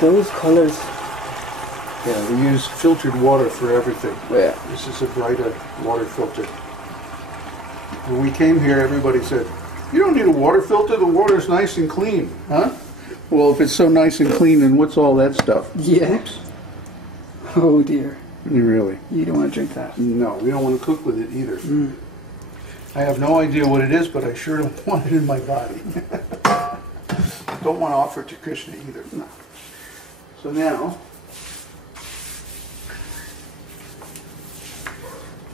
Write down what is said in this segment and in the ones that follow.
Those colors. Yeah, we use filtered water for everything. Yeah. This is a Brita water filter. When we came here, everybody said, "You don't need a water filter, the water's nice and clean." Huh? Well, if it's so nice and clean, then what's all that stuff? Yeah. Oops. Oh dear. Really? You don't want to drink that. No, we don't want to cook with it either. I have no idea what it is, but I sure don't want it in my body. Don't want to offer it to Krishna either. No. So now,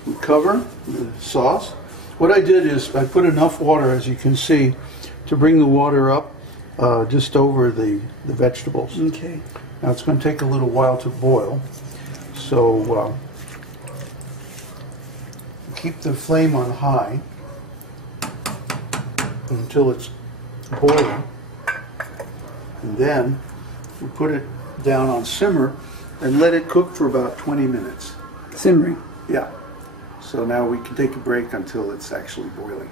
we cover the sauce. What I did is I put enough water, as you can see, to bring the water up just over the vegetables. Okay. Now it's going to take a little while to boil, so keep the flame on high until it's boiling, and then we put it down on simmer and let it cook for about 20 minutes. Simmering. Yeah. So now we can take a break until it's actually boiling.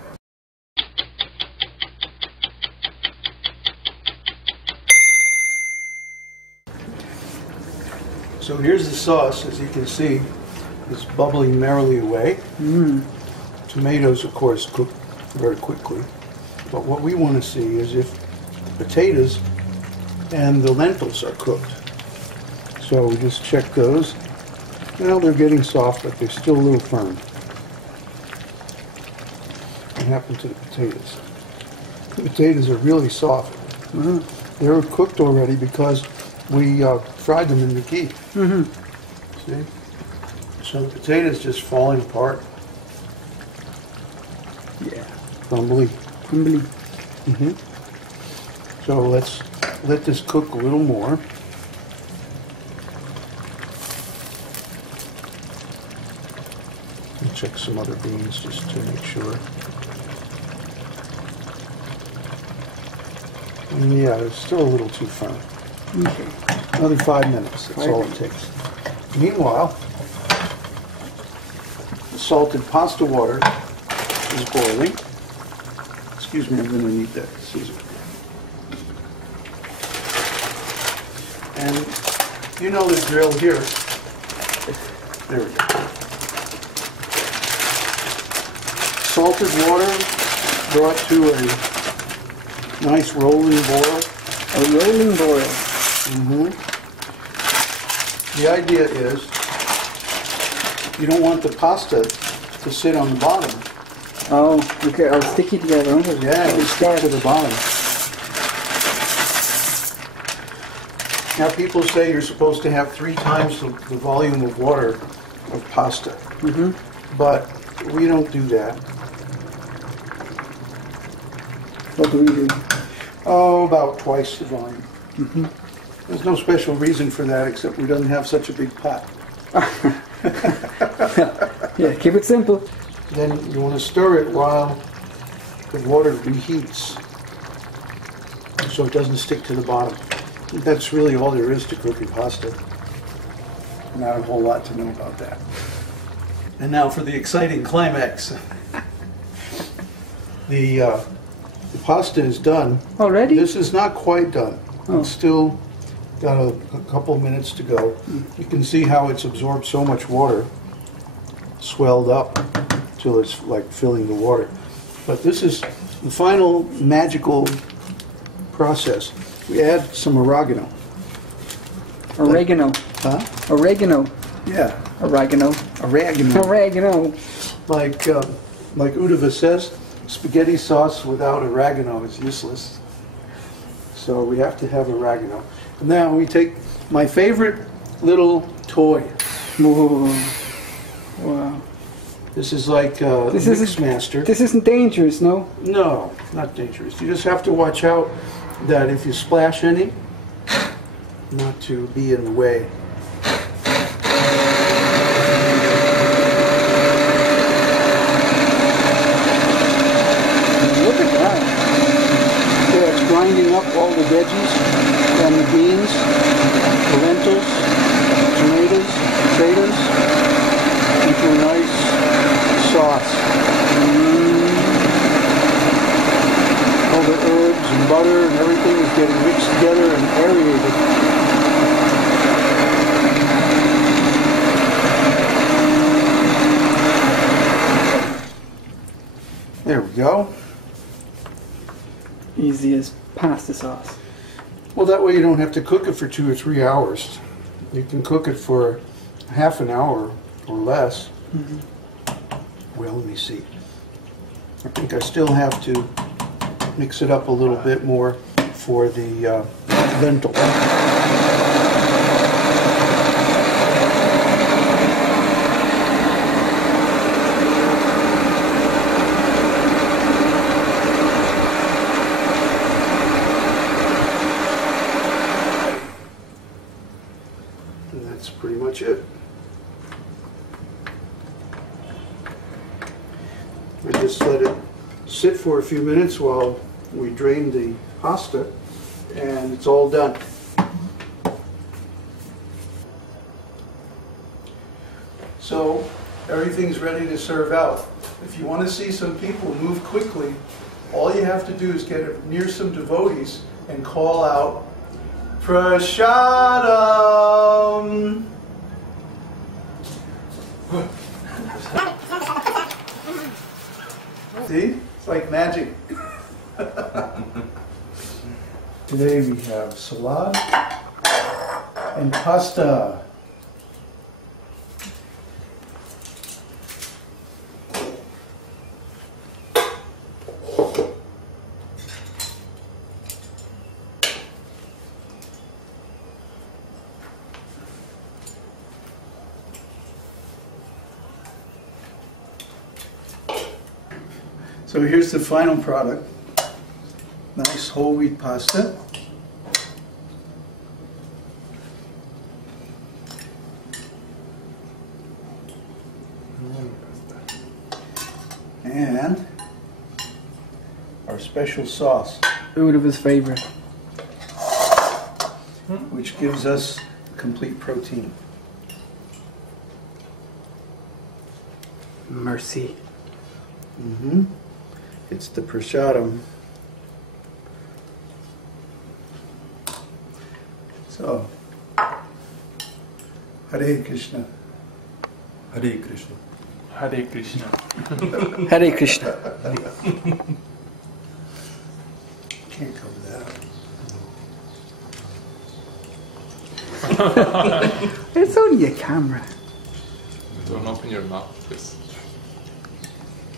So here's the sauce. As you can see, it's bubbling merrily away. Tomatoes, of course, cook very quickly. But what we want to see is if the potatoes and the lentils are cooked. So we just check those. Well, they're getting soft, but they're still a little firm. What happened to the potatoes? The potatoes are really soft. They're cooked already because we fried them in the ghee. See? So the potatoes just falling apart. Yeah. Crumbly. Crumbly. So let's let this cook a little more. And check some other beans just to make sure. And yeah, it's still a little too firm. Okay. Another 5 minutes, that's all it takes. Meanwhile, the salted pasta water is boiling. Excuse me, I'm going to need that scissor. And you know the drill here. There we go. Salted water brought to a nice rolling boil. A rolling boil. The idea is you don't want the pasta to sit on the bottom. Oh, okay. I'll stick it together. Yeah, it'll stick to the bottom. Now people say you're supposed to have 3 times the volume of water of pasta. But we don't do that. What do we do? Oh, about twice the volume. There's no special reason for that except we don't have such a big pot. Yeah, keep it simple. Then you want to stir it while the water reheats so it doesn't stick to the bottom. That's really all there is to cooking pasta. Not a whole lot to know about that. And now for the exciting climax. The pasta is done. Already? This is not quite done. It's still got a couple minutes to go. You can see how it's absorbed so much water, swelled up till it's like filling the water. But this is the final magical process. We add some oregano. Oregano. Huh? Oregano. Yeah. Oregano. Oregano. Oregano. Like Uddhava says, spaghetti sauce without oregano is useless. So we have to have oregano. And now we take my favorite little toy. Whoa. Wow. This is like a mix master. This isn't dangerous, no? No, not dangerous. You just have to watch out that if you splash any, not to be in the way. Look at that. Yeah, it's grinding up all the veggies and the beans, the lentils, tomatoes, potatoes into a nice sauce. All the herbs and butter and everything is getting mixed together and aerated. easy as pasta sauce. Well, that way you don't have to cook it for 2 or 3 hours. You can cook it for half an hour or less. Well, let me see. I think I still have to mix it up a little bit more for the lentil. And that's pretty much it. I just let it sit for a few minutes while we drain the pasta, and it's all done. So everything's ready to serve out. If you want to see some people move quickly, all you have to do is get near some devotees and call out, "Prasadam!" See? It's like magic. Today we have salad and pasta. So here's the final product. Nice whole wheat pasta. And our special sauce, Uda's favorite. which gives us complete protein. Mercy. It's the prasadam. So, Hare Krishna. Hare Krishna. Hare Krishna. Hare Krishna. Can't cover that up. It's only a camera. Don't open your mouth, please.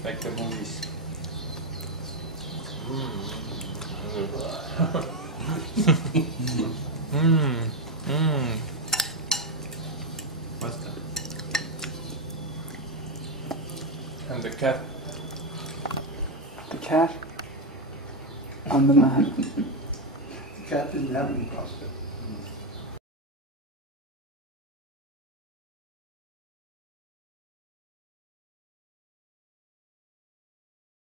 Like the movies. Pasta. And the cat. The cat and the man. The cat didn't have any pasta.